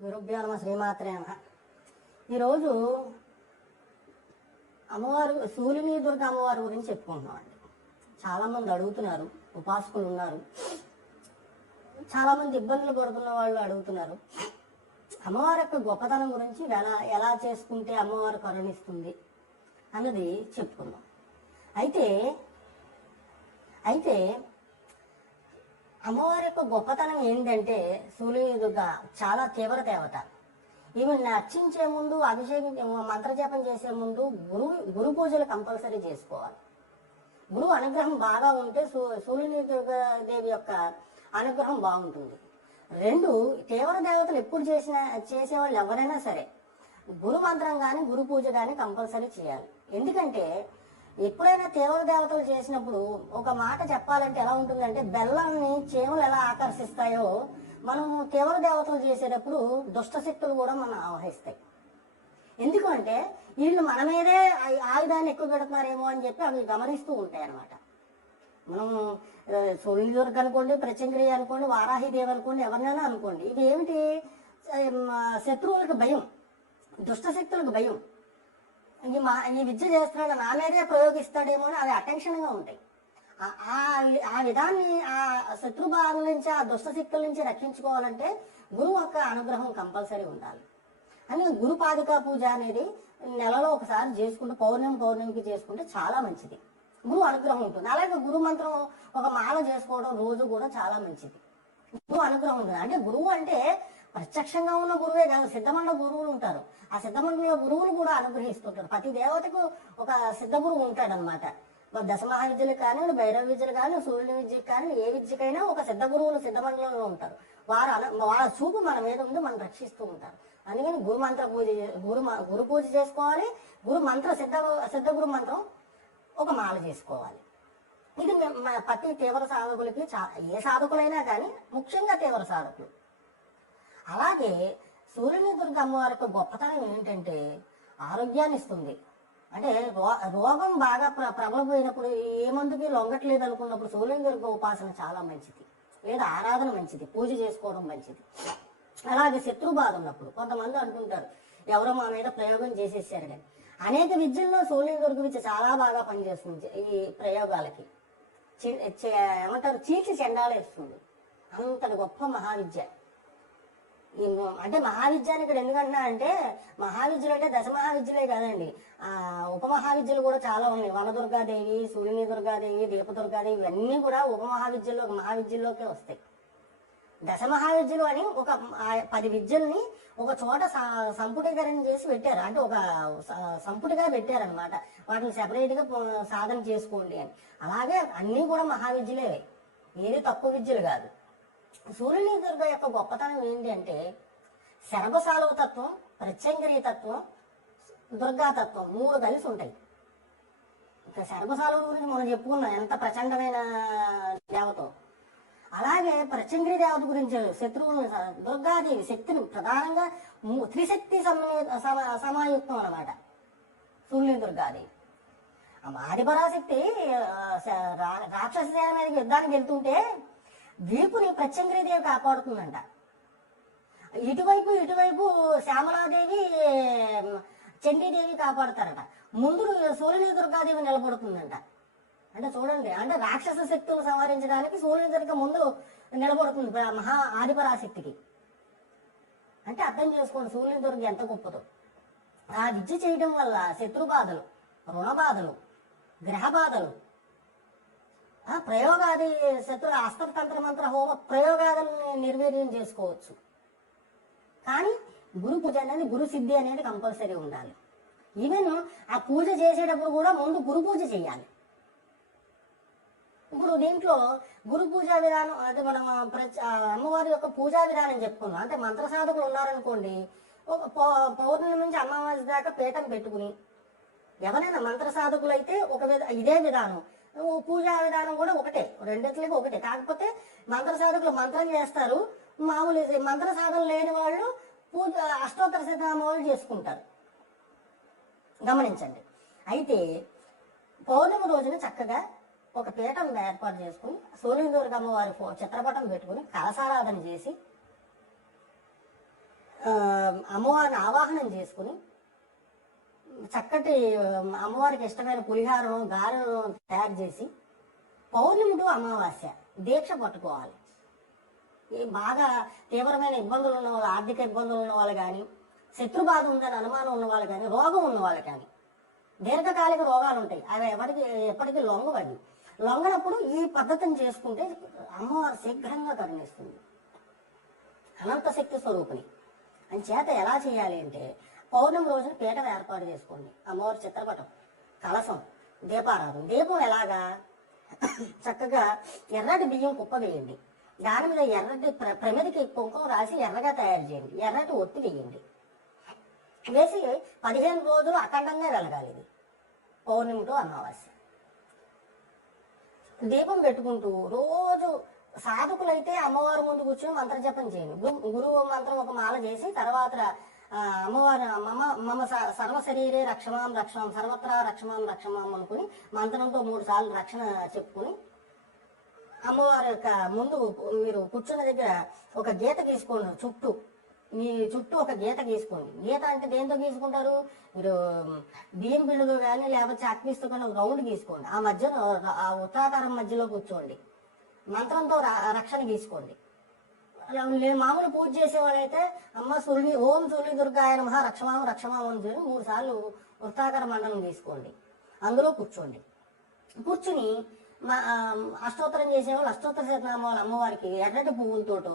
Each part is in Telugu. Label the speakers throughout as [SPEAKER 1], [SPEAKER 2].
[SPEAKER 1] గురుభ్యో నమ శ్రీమాత్రే నమ. ఈరోజు అమ్మవారు సూర్యుని దుర్గ అమ్మవారి గురించి చెప్పుకుంటున్నామండి. చాలామంది అడుగుతున్నారు ఉపాసకులు ఉన్నారు. చాలామంది ఇబ్బందులు పడుతున్న వాళ్ళు అడుగుతున్నారు. అమ్మవారి యొక్క గొప్పతనం గురించి ఎలా ఎలా చేసుకుంటే అమ్మవారు కరుణిస్తుంది అన్నది చెప్పుకుందాం. అయితే అయితే అమ్మవారి యొక్క గొప్పతనం ఏంటంటే సూర్యునిదుర్గ చాలా తీవ్ర దేవత. ఇవి నర్చించే ముందు అభిషేకం మంత్రజపం చేసే ముందు గురు గురు పూజలు కంపల్సరీ చేసుకోవాలి. గురువు అనుగ్రహం బాగా ఉంటే సూ సూర్యుని దుర్గాదేవి యొక్క అనుగ్రహం బాగుంటుంది. రెండు తీవ్ర దేవతలు ఎప్పుడు చేసిన చేసేవాళ్ళు ఎవరైనా సరే గురు మంత్రం కానీ గురు పూజ కానీ కంపల్సరీ చేయాలి. ఎందుకంటే ఎప్పుడైనా తీవ్ర దేవతలు చేసినప్పుడు ఒక మాట చెప్పాలంటే ఎలా ఉంటుందంటే బెల్లాన్ని చేమలు ఎలా ఆకర్షిస్తాయో మనం తీవ్ర దేవతలు చేసేటప్పుడు దుష్ట శక్తులు కూడా మనం ఆవహిస్తాయి. ఎందుకు అంటే వీళ్ళు మన మీదే ఆయుధాన్ని ఎక్కువ పెడుతున్నారేమో అని చెప్పి అవి గమనిస్తూ ఉంటాయి అన్నమాట. మనం సోని సూర్యుని దుర్గ అనుకోండి ప్రత్యంగిరి అనుకోండి వారాహిదేవి అనుకోండి ఎవరినైనా అనుకోండి ఇవి ఏమిటి శత్రువులకు భయం దుష్ట శక్తులకు భయం. ఈ మా ఈ విద్య చేస్తున్నాడు నా మీదే ప్రయోగిస్తాడేమో అని అవి అటెన్షన్గా ఉంటాయి. ఆ- ఆ విధాన్ని ఆ శత్రుభావం నుంచి ఆ దుష్ట శక్తుల నుంచి రక్షించుకోవాలంటే గురువు యొక్క అనుగ్రహం కంపల్సరీ ఉండాలి. అని గురుపాదిక పూజ అనేది నెలలో ఒకసారి చేసుకుంటే పౌర్ణమి పౌర్ణమికి చేసుకుంటే చాలా మంచిది. గురువు అనుగ్రహం ఉంటుంది. అలాగే గురు మంత్రం ఒక మాల చేసుకోవడం రోజు కూడా చాలా మంచిది. గురువు అనుగ్రహం ఉంటుంది. అంటే గురువు అంటే ప్రత్యక్షంగా ఉన్న గురువే కాదు సిద్ధమండ గురువులు ఉంటారు. ఆ సిద్ధమండల గురువులు కూడా అనుగ్రహిస్తుంటారు. ప్రతి దేవతకు ఒక సిద్ధ గురువు ఉంటాడు అనమాట దశమహా విద్యలు కానీ భైరవ విద్యలు కానీ సూర్యుని విద్యకు కానీ ఏ విద్యకైనా ఒక సిద్ధ గురువులు సిద్ధమండలంలో ఉంటారు. వారు వాళ్ళ చూపు మన మీద ఉండి మనం రక్షిస్తూ ఉంటారు. అందుకని గురు మంత్ర పూజ గురు మ- గురు పూజ చేసుకోవాలి. గురు మంత్ర సిద్ధ సిద్ధ గురు మంత్రం ఒక మాల చేసుకోవాలి. ఇది ప్రతి తీవ్ర సాధకులకి చా- ఏ సాధకులైనా కానీ ముఖ్యంగా తీవ్ర సాధకులు. అలాగే సూర్యుని దుర్గ అమ్మవారి యొక్క గొప్పతనం ఏంటంటే ఆరోగ్యాన్ని ఇస్తుంది అంటే రో- రోగం బాగా ప్ర ప్రబలపోయినప్పుడు ఏ మందుకి లొంగట్లేదు అనుకున్నప్పుడు సూర్యుని దుర్గ ఉపాసన చాలా మంచిది. లేదా ఆరాధన మంచిది పూజ చేసుకోవడం మంచిది. అలాగే శత్రు బాధ ఉన్నప్పుడు కొంతమంది అనుకుంటారు ఎవరో మా మీద ప్రయోగం చేసేసారు కానీ అనేక విద్యల్లో సూర్యుని దుర్గ విద్య చాలా బాగా పనిచేస్తుంది ఈ ప్రయోగాలకి. చి- చే- ఏమంటారు? చీల్చి చెండాలేస్తుంది. అంతటి గొప్ప మహావిద్య. అంటే మహావిద్యాన్ని ఇక్కడ ఎందుకంటున్నా అంటే మహావిద్యలు అంటే దశ మహావిద్యులే కాదండి. ఆ ఉప మహావిద్యలు కూడా చాలా ఉన్నాయి. వనదుర్గాదేవి సూర్యుని దుర్గాదేవి దీపదుర్గాదేవి ఇవన్నీ కూడా ఉప మహావిద్యల్లో మహావిద్యల్లోకే వస్తాయి. దశ మహావిద్యులు అని ఒక పది విద్యల్ని ఒక చోట సంపుటీకరణ చేసి పెట్టారు. అంటే ఒక సంపుటిగా పెట్టారనమాట వాటిని సెపరేట్గా సాధన చేసుకోండి అని. అలాగే అన్నీ కూడా మహావిద్యులే. ఏది తక్కువ విద్యలు కాదు. సూర్యుని దుర్గ యొక్క గొప్పతనం ఏంటి అంటే శరభసాలవ తత్వం ప్రత్యంగిరి తత్వం దుర్గాతత్వం మూడు కలిసి ఉంటాయి. ఇంకా శరభసాలవ గురించి మనం చెప్పుకున్నాం ఎంత ప్రచండమైన దేవతో. అలాగే ప్రత్యంగిరి దేవత గురించి శత్రువులు దుర్గాదేవి శక్తిని ప్రధానంగా త్రిశక్తి సమ- సమాయుక్తం అన్నమాట. సూర్యుని దుర్గాదేవి ఆ ఆదిపరాశక్తి రాక్షస సేన మీదకి యుద్ధానికి వెళ్తుంటే వీపుని ప్రత్యంగిరిదేవి కాపాడుతుందంట. ఇటువైపు ఇటువైపు శ్యామలాదేవి చండీదేవి కాపాడుతారట. ముందు సూర్యుని దుర్గాదేవి నిలబడుతుందంట. అంటే చూడండి అంటే రాక్షస శక్తులు సంహరించడానికి సూర్యుని దుర్గ ముందు నిలబడుతుంది మహా ఆదిపరాశక్తికి. అంటే అర్థం చేసుకోండి సూర్యుని దుర్గ ఎంత గొప్పదో. ఆ విద్య చేయడం వల్ల శత్రు బాధలు రుణ బాధలు గ్రహ బాధలు ప్రయోగాది శత్రు అస్త్రతంత్ర మంత్ర హోమ ప్రయోగాదుల్ని నిర్వీర్యం చేసుకోవచ్చు. కానీ గురు పూజ అనేది గురు సిద్ధి అనేది కంపల్సరీ ఉండాలి. ఈవెన్ ఆ పూజ చేసేటప్పుడు కూడా ముందు గురు పూజ చేయాలి. ఇప్పుడు దీంట్లో గురు పూజా విధానం అంటే మనం ప్రచ- అమ్మవారి యొక్క పూజా విధానం చెప్పుకున్నాం అంటే మంత్ర సాధకులు ఉన్నారనుకోండి ఒక పౌర్ణమి నుంచి అమావాస్య దాకా పీఠం పెట్టుకుని ఎవరైనా మంత్ర సాధకులు అయితే ఒక విధ ఇదే విధానం. పూజా విధానం కూడా ఒకటే. రెండిట్లకి ఒకటే. కాకపోతే మంత్ర సాధకులు మంత్రం చేస్తారు. మామూలు మంత్ర సాధన లేని వాళ్ళు పూజ అష్టోత్తర శతనామాలు చేసుకుంటారు. గమనించండి. అయితే పౌర్ణమి రోజున చక్కగా ఒక పీఠం ఏర్పాటు చేసుకుని సూర్యదుర్గమ్మ వారి చిత్రపటం పెట్టుకుని కలసారాధన చేసి అమ్మవారిని ఆవాహనం చేసుకుని చక్కటి అమ్మవారికి ఇష్టమైన పులిహారం గారెను తయారు చేసి పౌర్ణమి అమావాస్య దీక్ష పట్టుకోవాలి. ఈ బాగా తీవ్రమైన ఇబ్బందులు ఉన్న వాళ్ళు ఆర్థిక ఇబ్బందులు ఉన్న వాళ్ళు కానీ శత్రుబాధ ఉందని అనుమానం ఉన్న వాళ్ళు కానీ రోగం ఉన్న వాళ్ళు కానీ దీర్ఘకాలిక రోగాలు ఉంటాయి. అవి ఎవరికి ఎప్పటికీ లొంగవని లొంగనప్పుడు ఈ పద్ధతిని చేసుకుంటే అమ్మవారు శీఘ్రంగా కరుణిస్తుంది అనంత శక్తి స్వరూపిణి. అని చేత ఎలా చేయాలి అంటే పౌర్ణమి రోజున పీఠం ఏర్పాటు చేసుకోండి. అమ్మవారి చిత్రపటం కలసం దీపారాధన. దీపం ఎలాగా? చక్కగా ఎర్రటి బియ్యం కుప్ప వేయండి. దాని మీద ఎర్రటి ప్ర- ప్రమిదికి కుంకుమ రాసి ఎర్రగా తయారు చేయండి. ఎర్రటి ఒత్తి వేయండి. వేసి పదిహేను రోజులు అఖండంగా వెలగాలి ఇది. పౌర్ణమి టు అమావాస్య. దీపం పెట్టుకుంటూ రోజు సాధకులైతే అమ్మవారి ముందు కూర్చొని మంత్ర జపం చేయండి గురువు మంత్రం ఒక మాల చేసి తర్వాత అమ్మవారు మమ మమ సర్వ శరీరే రక్షమాం రక్షమాం సర్వత్రా రక్షమాం రక్షమాం అనుకుని మంత్రంతో మూడు సార్లు రక్షణ చెప్పుకుని అమ్మవారి యొక్క ముందు మీరు కూర్చున్న దగ్గర ఒక గీత గీసుకోండి చుట్టూ. మీ చుట్టూ ఒక గీత గీసుకోండి. గీత అంటే దేంతో గీసుకుంటారు? మీరు బియ్యం పిండితో కానీ లేకపోతే చాక్పీస్తో కానీ ఒక రౌండ్ గీసుకోండి. ఆ మధ్యలో ఆ ఉత్తాకారం మధ్యలో కూర్చోండి. మంత్రంతో ర- రక్షణ గీసుకోండి. అలా నేను మామూలు పూజ చేసేవాళ్ళైతే అమ్మ సూర్యుని ఓం సుల్లి దుర్గాయ మహా రక్షమాం రక్షమాం అని చెప్పి మూడు సార్లు వృత్తాకార మండలం తీసుకోండి. అందులో కూర్చోండి. కూర్చుని మా అష్టోత్తరం చేసేవాళ్ళు అష్టోత్తర శతనామాలు అమ్మవారికి ఎర్రటి పువ్వులతోటో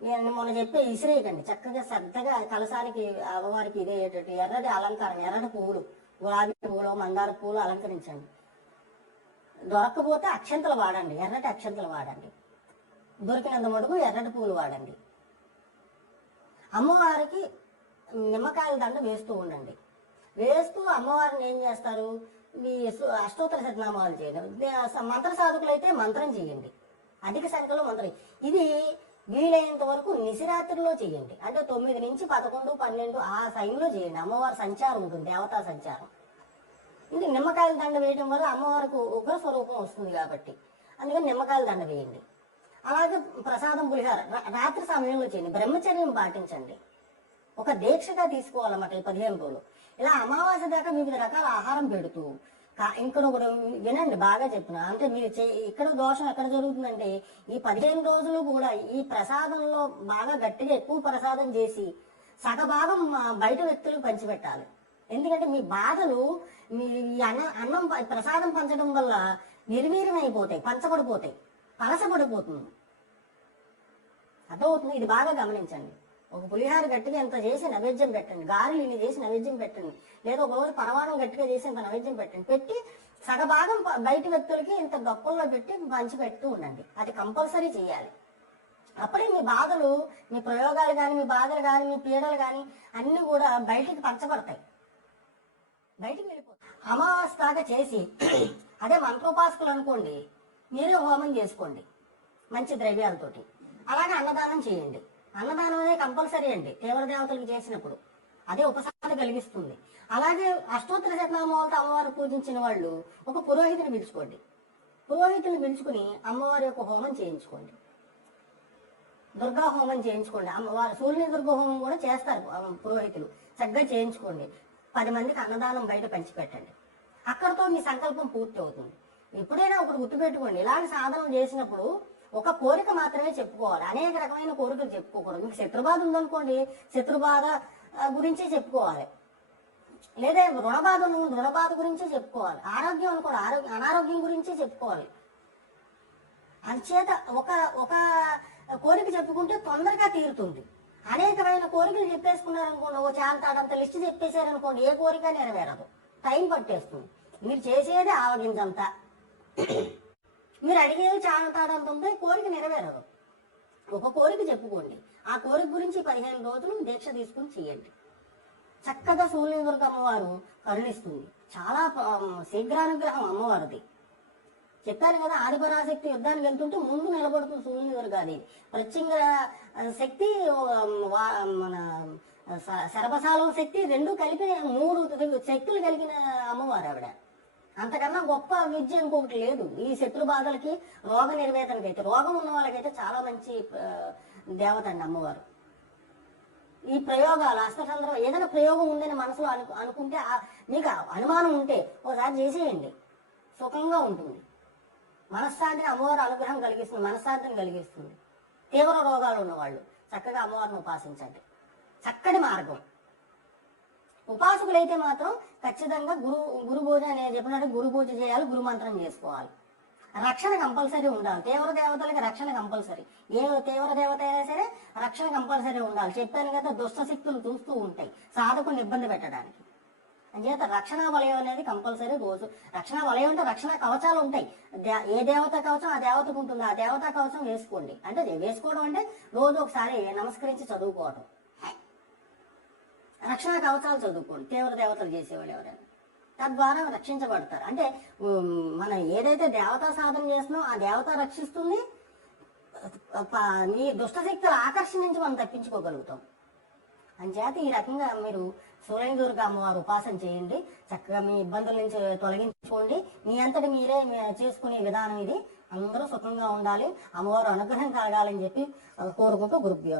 [SPEAKER 1] నేను మొన్న చెప్పే ఇసిరేయకండి చక్కగా శ్రద్ధగా కలసానికి అమ్మవారికి ఇదేటట్టు ఎర్రటి అలంకారం ఎర్రటి పువ్వులు గులాబీ పువ్వులు మందార పువ్వులు అలంకరించండి. దొరకకపోతే అక్షంతలు వాడండి ఎర్రటి అక్షంతలు వాడండి. దొరికినంత మటుకు ఎర్రటి పువ్వులు వాడండి. అమ్మవారికి నిమ్మకాయల దండ వేస్తూ ఉండండి. వేస్తూ అమ్మవారిని ఏం చేస్తారు? మీ అష్టోత్తర శతనామాలు చేయండి. మంత్ర సాధకులు అయితే మంత్రం చేయండి. అధిక సంఖ్యలో మంత్రం ఇది వీలైనంత వరకు నిశిరాత్రిలో చేయండి. అంటే తొమ్మిది నుంచి పదకొండు పన్నెండు ఆ సైన్లో చేయండి. అమ్మవారి సంచారం ఉంటుంది దేవతా సంచారం. ఇది నిమ్మకాయల దండ వేయడం వల్ల అమ్మవారికి ఉగ్ర స్వరూపం వస్తుంది కాబట్టి. అందుకని నిమ్మకాయల దండ వేయండి. అలాగే ప్రసాదం పులిహార. రాత్రి సమయంలో చేయండి. బ్రహ్మచర్యం పాటించండి. ఒక దీక్షగా తీసుకోవాలన్నమాట ఈ పదిహేను రోజులు. ఇలా అమావాస్య దాకా వివిధ రకాల ఆహారం పెడుతూ ఇంకొక వినండి బాగా చెప్పిన. అంటే మీరు ఇక్కడ దోషం ఎక్కడ జరుగుతుందంటే ఈ పదిహేను రోజులు కూడా ఈ ప్రసాదంలో బాగా గట్టిగా ఎక్కువ ప్రసాదం చేసి సగభాగం బయట వ్యక్తులకు పంచిపెట్టాలి. ఎందుకంటే మీ బాధలు మీ ఈ అన్న అన్నం ప్రసాదం పంచడం వల్ల నిర్వీర్యం అయిపోతాయి పంచబడిపోతాయి. పలసపడిపోతుంది అర్థమవుతుంది? ఇది బాగా గమనించండి. ఒక పులిహార గట్టిగా ఎంత చేసి నైవేద్యం పెట్టండి. గారెలు ఇన్ని చేసి నైవేద్యం పెట్టండి. లేదా ఒక రోజు పరమాణం గట్టిగా చేసి ఇంత నైవేద్యం పెట్టండి. పెట్టి సగభాగం బయట వ్యక్తులకి ఇంత గొప్పల్లో పెట్టి పంచి పెడుతూ ఉండండి. అది కంపల్సరీ చేయాలి. అప్పుడే మీ బాధలు మీ ప్రయోగాలు కానీ మీ బాధలు కానీ మీ పీడలు కానీ అన్నీ కూడా బయటికి పంచబడతాయి. బయటికి వెళ్ళిపోతాయి. అమావాస్య దాకా చేసి అదే మంత్రోపాసకులు అనుకోండి మీరే హోమం చేసుకోండి. మంచి ద్రవ్యాలతోటి. అలాగే అన్నదానం చేయండి. అన్నదానం అనేది కంపల్సరీ అండి. తీవ్ర దేవతలకు చేసినప్పుడు. అదే ఉపశాంతి కలిగిస్తుంది. అలాగే అష్టోత్తర శతనామాలతో అమ్మవారు పూజించిన వాళ్ళు ఒక పురోహితుని పిలుచుకోండి. పురోహితుని పిలుచుకుని అమ్మవారి యొక్క హోమం చేయించుకోండి. దుర్గా హోమం చేయించుకోండి. అమ్మవారు సూర్యుని దుర్గా హోమం కూడా చేస్తారు పురోహితులు. చక్కగా చేయించుకోండి. పది మందికి అన్నదానం బయట పంచిపెట్టండి. అక్కడతో మీ సంకల్పం పూర్తి అవుతుంది. ఎప్పుడైనా ఒకటి గుర్తుపెట్టుకోండి. ఇలాంటి సాధనలు చేసినప్పుడు ఒక కోరిక మాత్రమే చెప్పుకోవాలి. అనేక రకమైన కోరికలు చెప్పుకోకూడదు. మీకు శత్రుబాధ ఉందనుకోండి శత్రుబాధ గురించే చెప్పుకోవాలి. లేదా రుణబాధ ఉన్న రుణబాధ గురించే చెప్పుకోవాలి. ఆరోగ్యం అనుకోండి ఆరోగ్యం అనారోగ్యం గురించే చెప్పుకోవాలి. అందుచేత ఒక ఒక కోరిక చెప్పుకుంటే తొందరగా తీరుతుంది. అనేకమైన కోరికలు చెప్పేసుకున్నారనుకోండి ఒక చాంతాడంత లిస్ట్ చెప్పేశారనుకోండి ఏ కోరిక నెరవేరదు. టైం పట్టేస్తుంది. మీరు చేసేది ఆవగించంత. మీరు అడిగేది చాంతాడంత ఉంటే కోరిక నెరవేరదు. ఒక కోరిక చెప్పుకోండి. ఆ కోరిక గురించి పదిహేను రోజులు దీక్ష తీసుకుని చేయండి. చక్కగా సూర్యదుర్గ అమ్మవారు కరుణిస్తుంది. చాలా శీఘ్రానుగ్రహం అమ్మవారిది. చెప్పాను కదా ఆదిపరాశక్తి యుద్ధానికి వెళ్తుంటే ముందు నిలబడుతుంది సూర్యుని దుర్గాది ప్రత్యంగ శక్తి మన స- శరభసాలం శక్తి రెండు కలిపి మూడు శక్తులు కలిగిన అమ్మవారు ఆవిడ. అంతకన్నా గొప్ప విద్య ఇంకొకటి లేదు. ఈ శత్రు బాధలకి రోగ నిర్వేతనకైతే రోగం ఉన్న వాళ్ళకైతే చాలా మంచి దేవత అండి అమ్మవారు. ఈ ప్రయోగాలు అష్టచంద్రం ఏదైనా ప్రయోగం ఉందని మనసులో అను అనుకుంటే ఆ- మీకు అనుమానం ఉంటే ఒకసారి చేసేయండి. సుఖంగా ఉంటుంది. మనశ్శాంతిని అమ్మవారు అనుగ్రహం కలిగిస్తుంది మనశ్శాంతిని కలిగిస్తుంది. తీవ్ర రోగాలు ఉన్నవాళ్ళు చక్కగా అమ్మవారిని ఉపాసించండి. చక్కటి మార్గం. ఉపాసకులైతే మాత్రం ఖచ్చితంగా గురు గురు పూజ నేను చెప్పినట్టు గురు పూజ చేయాలి గురు మంత్రం చేసుకోవాలి. రక్షణ కంపల్సరీ ఉండాలి. తీవ్ర దేవతలకి రక్షణ కంపల్సరీ. ఏ తీవ్ర దేవత అయినా సరే రక్షణ కంపల్సరీ ఉండాలి. చెప్పాను కదా దుష్ట శక్తులు చూస్తూ ఉంటాయి సాధకుని ఇబ్బంది పెట్టడానికి. అంచేత రక్షణ వలయం అనేది కంపల్సరీ రోజు. రక్షణ వలయం అంటే రక్షణ కవచాలు ఉంటాయి. ఏ దేవత కవచం ఆ దేవతకు ఉంటుంది. ఆ దేవత కవచం వేసుకోండి. అంటే వేసుకోవడం అంటే రోజు ఒకసారి నమస్కరించి చదువుకోవడం రక్షణ కవచాలు చదువుకోండి. తీవ్ర దేవతలు చేసేవాళ్ళు ఎవరైనా. తద్వారా రక్షించబడతారు. అంటే మనం ఏదైతే దేవతా సాధన చేస్తున్నామో ఆ దేవత రక్షిస్తుంది. మీ ఈ దుష్టశక్తుల ఆకర్షణ నుంచి మనం తప్పించుకోగలుగుతాం. అంచేత ఈ రకంగా మీరు సూర్య దుర్గా అమ్మవారు ఉపాసన చేయండి. చక్కగా మీ ఇబ్బందుల నుంచి తొలగించుకోండి. మీ అంతటి మీరే చేసుకునే విధానం ఇది. అందరూ సుఖంగా ఉండాలి. అమ్మవారు అనుగ్రహం కలగాలని చెప్పి కోరుకుంటూ గురుభ్యో